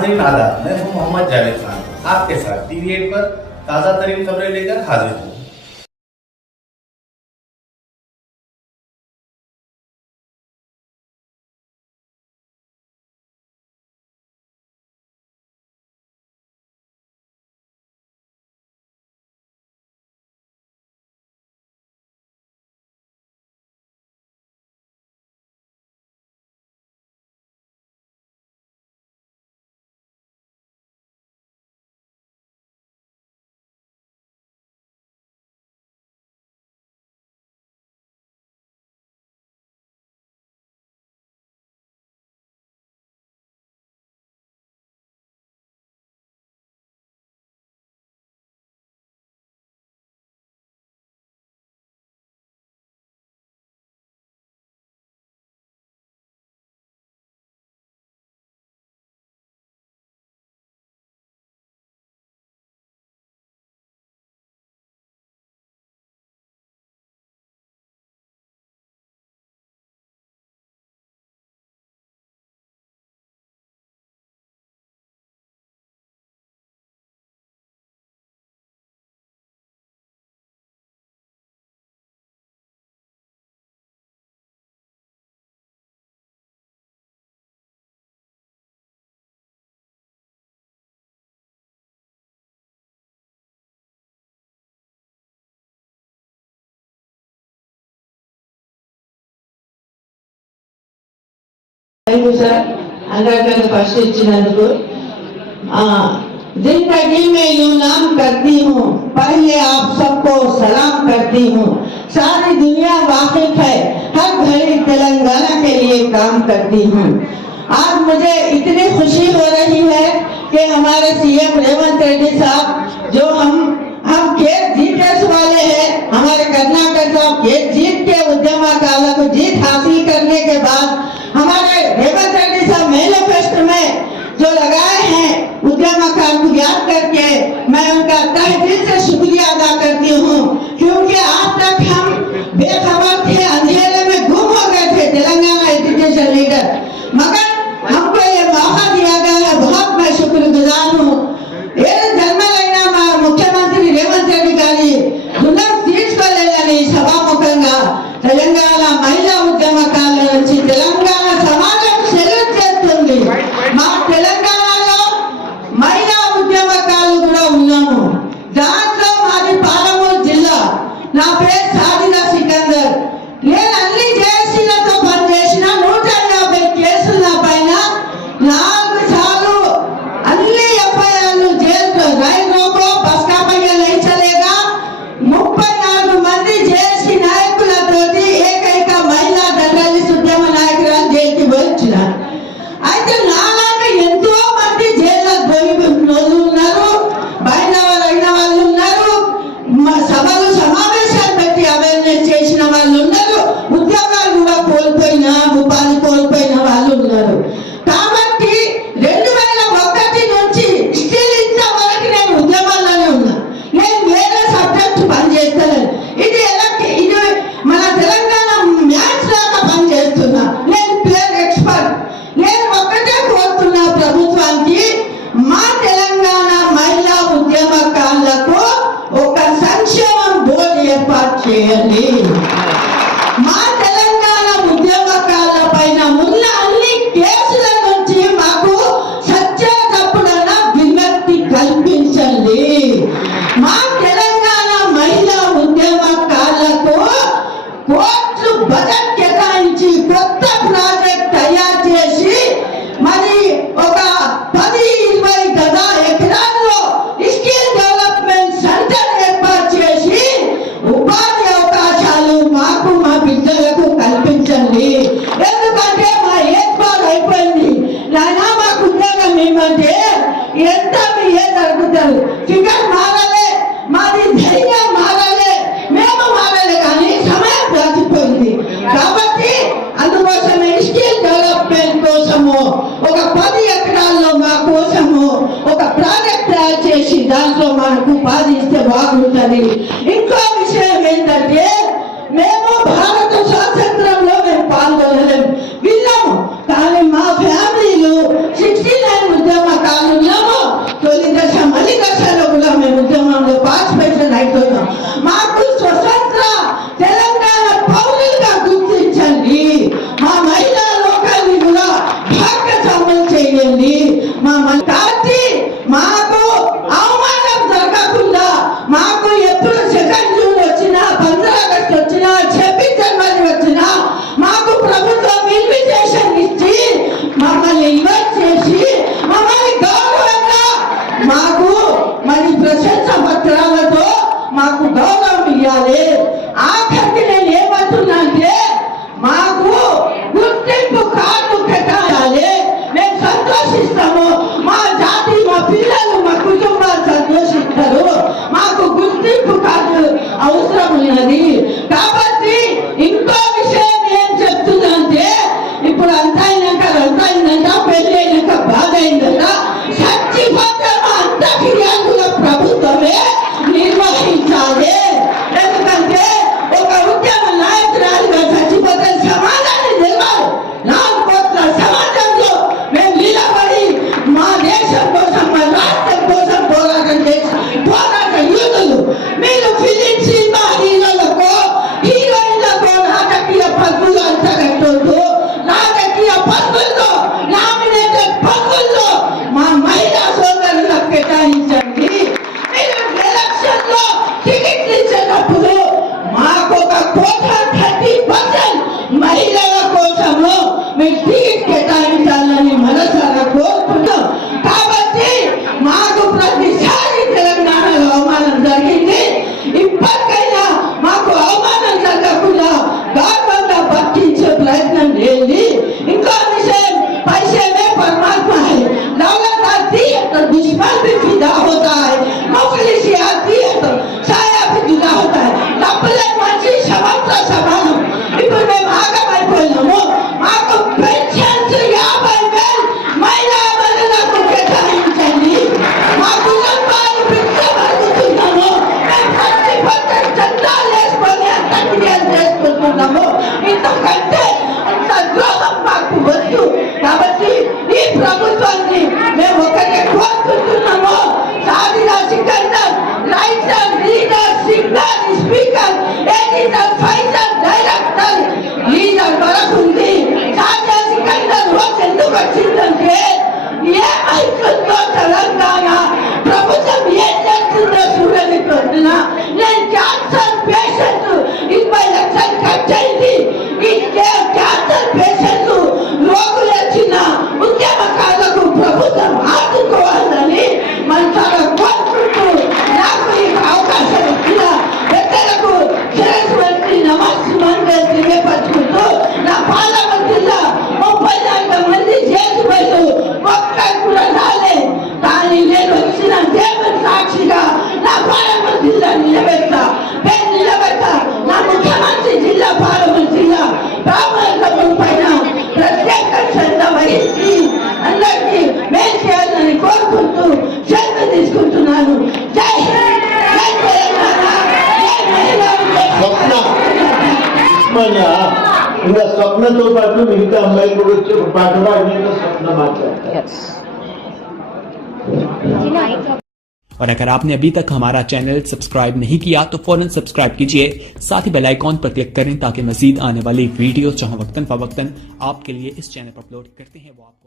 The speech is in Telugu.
नाज़रीन आदाब, मैं हूं मोहम्मद जावेद खान, आपके साथ टीवी 8 पर ताज़ा तरीन खबरें लेकर हाजिर हूं। जिंदगी में यूं नाम करती हूँ, पहले आप सबको सलाम करती हूँ। सारी दुनिया वाकिफ है, हर घड़ी तेलंगाना के लिए काम करती हूँ। आज मुझे इतनी खुशी हो रही है कि हमारे सीएम रेवंत रेड्डी साहब, जो हम खेत जीत वाले हैं, हमारे कर्नाटक साहब खेत जीत के उद्यमकाला को जीत हासिल करने के बाद हमारे रेवंत रेड्डी साहब मैनिफेस्टो में जो लगाए हैं उद्यमकाल को याद करके मैं उनका तहे दिल से शुक्रिया अदा करती हूँ, क्योंकि आज तक हम बेखबर थे, अंधेरे में गुम हो गए थे तेलंगाना एजुकेशन लीडर, मगर हमको ये मौका दिया गया है, बहुत मैं शुक्रगुजार हूँ। ये जन्मलैना मुख्यमंत्री रेवंत रेड्डी गारी రుణం తీర్చుకోలేదని సభాముఖంగా తెలంగాణ మహిళా ఉద్యమకాల నుంచి తెలంగాణ సమాజం సెల్యూట్ చేస్తుంది। మా తెలంగాణలో మహిళా ఉద్యమకాలు కూడా ఉన్నాము, దాంట్లో మాది పాలమూరు జిల్లా, నా పేరు సాదిదా సికందర్। నేను అన్ని జేసీలతో పనిచేసిన 150 కేసులు నా పైన, 4 సార్లు అన్ని ఎఫ్ఐఆర్లు జైలు రైలు రోకో బస్కా పైన లేచలేగా 34 మంది జేసీ నాయకులతోటి ఏకైక మహిళా జర్నలిస్ట్ ఉద్యమ నాయకురాలు జైలుకి వచ్చినారు। అయితే నాలాగా ఎంతో మంది జైల్లో రోజు ఉన్నారు, బయట అయిన వాళ్ళు ఉన్నారు, సభలు సమావేశాలు పెట్టి అవేర్నెస్ చేసిన వాళ్ళు ఉన్నారు, ఉద్యోగాలు కూడా కోల్పోయిన ఉపాధి కోల్పోయిన వాళ్ళు ఉన్నారు। కాబట్టి 2001 నుంచి స్టిల్ ఇంతవరకు నేను ఉద్యమాల్లోనే ఉన్నా, నేను వేరే సబ్జెక్ట్ పనిచేస్తాను। ఇది మన తెలంగాణ మ్యాథ్స్ లాగా పనిచేస్తున్నా, నేను ప్లేయర్ ఎక్స్పర్ట్। నేను ఒక్కటే కోరుతున్నా ప్రభుత్వానికి, మా తెలంగాణ మహిళా ఉద్యమకారులకు ఒక సంక్షేమం బోర్డు ఏర్పాటు చేయండి। మా తెలంగాణ ఉద్యమకారుల పైన ఉన్న అన్ని కేసుల నుంచి మాకు సత్యాతప్పుడైనా విముక్తి కల్పించండి। మా తెలంగాణ మహిళా ఉద్యమకారులకు కోట్లు బడ్జెట్ కేటాయించి కొత్త ప్రాజెక్ట్ తయారు చేసి మరి ఒక 10-20 ఎకరాల్లో స్కిల్ డెవలప్మెంట్ సెంటర్ ఏర్పాటు చేసి ఉపాధి అవకాశాలు మాకు మా బిడ్డలకు కల్పించండి। ఎందుకంటే మా ఏజ్ బాల్ అయిపోయింది, నాయన మాకు ఉద్యోగం ఏమంటే ఎంత మీ ఏజ్ అడుగుతారు, ఫిగర్ మారలే, మాది ధైర్యం మారలే, మేము మారలే, కానీ సమయం గడిచిపోయింది। కాబట్టి అందుకోసమే స్కిల్ డెవలప్మెంట్ కోసము ఒక 10 ఎకరాల్లో మా కోసము ఒక ప్రాజెక్ట్ తయారు చేసి దాంట్లో మనకు ఉపాధి ఇస్తే బాగుంటుంది। ఇంకో విషయం ఏంటంటే, మేము భారత స్వాతంత్రంలో మేము పాల్గొనలేము, విన్నాము, కానీ మా ఫ్యామిలీలు 69 ఉద్యమకాల మాకు మరి ప్రశంస పత్రాలతో మాకు గౌరవం ఇవ్వాలి. ఆఖరికి నేను ఏమంటున్నా అంటే మాకు గుర్తింపు కార్డు కేటాయాలి. మేము సంతోషిస్తాము, మా జాతి, మా పిల్లలు, మా కుటుంబాలు సంతోషిస్తారు. మాకు గుర్తింపు కార్డు అవసరం ఉన్నది. కాబట్టి ఇంకో విషయం ఏం చెప్తున్నా అంటే ఇప్పుడు అంతా అయినాక పెళ్లి అయినాక బాధ అయిందట. చచ్చిపోతే మా అంత ఫిర్యాదుల ప్రభుత్వమే నిర్వహించాలి. ఎందుకంటే ఒక ఉద్యమ నాయకురాలుగా చచ్చిపోతే సమాజాన్ని నిలవాలి. 4 కోట్ల సమాజంలో మేము నిలబడి మా దేశం కోసం, మా రాష్ట్రం కోసం పోరాటం చేసి పోరాట యూదులు. మీరు ఫిలిం సినిమా హీరోలకు, హీరోయిన్లకు రాజకీయ పదవులు అంతగట్టొద్దు. రాజకీయ పదవుల్లో, నామినేటెడ్ పదవుల్లో మా మహిళా సోదరులకు కేటాయించండి. మీరు ఎలక్షన్ లో టికెట్లు ఇచ్చేటప్పుడు మాకు ఒక 30% మహిళల కోసము మీరు టికెట్ కేటాయించాలని మనసారా కోరుకుంటాం. కాబట్టి మాకు ప్రతిసారి తెలంగాణలో అవమానం జరిగింది. ఇప్పటికైనా మాకు అవమానం జరగకుండా గవర్నమెంట్ పట్టించే ప్రయత్నం చేయండి. ఇంకో విషయం, पैसे में परमात्मा है, दौलत आती है तो दुश्मन भी फिदा होता है, मुखलिसी आती है तो साया भी जुदा होता है. डబ్బులే మంచి సమంత సమానం. ఇప్పుడు మేము ఆగమైపోయినాము. మాకు పెన్షన్స్ 50,000 మహిళా మహిళలకు కేటాయించండి. మా కుటుంబాలు పిచ్చబడుతున్నాము. మేము 10% చందాలు వేసుకొని అంత్యక్రియలు చేసుకుంటున్నాము. ఇంతకంటే అంత ద్రోహం మాకు వద్దు. కాబట్టి ఈ ప్రభుత్వాన్ని మేము ఒకటే కోరుకుంటున్నాము. Sadhira Sikandar, writer, leader, singer, speaker, editor, fighter, director, leader వరకు ఉంది. సాధిరా సికందర్ రోజు ఎందుకు వచ్చిందంటే ఏమైతుందో తెలంగాణ ప్రభుత్వం ఏం చేస్తుందో చూడలేకపోతున్నా. నేను క్యాన్సర్ పేషెంట్ 20 లక్షలు ఖర్చు అయింది. ఈ క్యాన్సర్ పేషెంట్ రోగులు వచ్చిన ఉద్యమకారులకు ప్రభుత్వం ఆదుకోవాలని మనసారా కోరుకుంటూ నాకు ఈ అవకాశం ఇచ్చిన పెద్దలకు శిరస్సు నమస్కారం తెలియపరుచుకుంటూ నా పార్లమెంట్ జిల్లా 34 మంది చేసిపోయారు. ఒక్కరు కూడా రాలే. కానీ నేను వచ్చిన దేవుని సాక్షిగా నా పార్లమెంట్ జిల్లా నిలబెడతా. నేను నిలబెడతా. నా ముఖ్యమంత్రి జిల్లా పార్లమెంట్ జిల్లా బ్రాహ్మణుల పైన ప్రత్యేక శ్రద్ధ వహించి అందరికీ మేలు చేయాలని కోరుకుంటూ శ్రద్ధ తీసుకుంటున్నాను. జై హింద్, జై తెలంగాణ, జై మహిళా. స్వప్న ఉస్మానియా ఇంకా స్వప్నతో పాటు మిగతా అమ్మాయిలు కూడా వచ్చి ఒక పాట పాడినట్టు స్వప్న మాట్లాడతారు. और अगर आपने अभी तक हमारा चैनल सब्सक्राइब नहीं किया तो फौरन सब्सक्राइब कीजिए, साथ ही बेल आइकॉन पर क्लिक करें ताकि मजीद आने वाली वीडियो जहां वक्तन फवक्तन आपके लिए इस चैनल पर अपलोड करते हैं वो आपको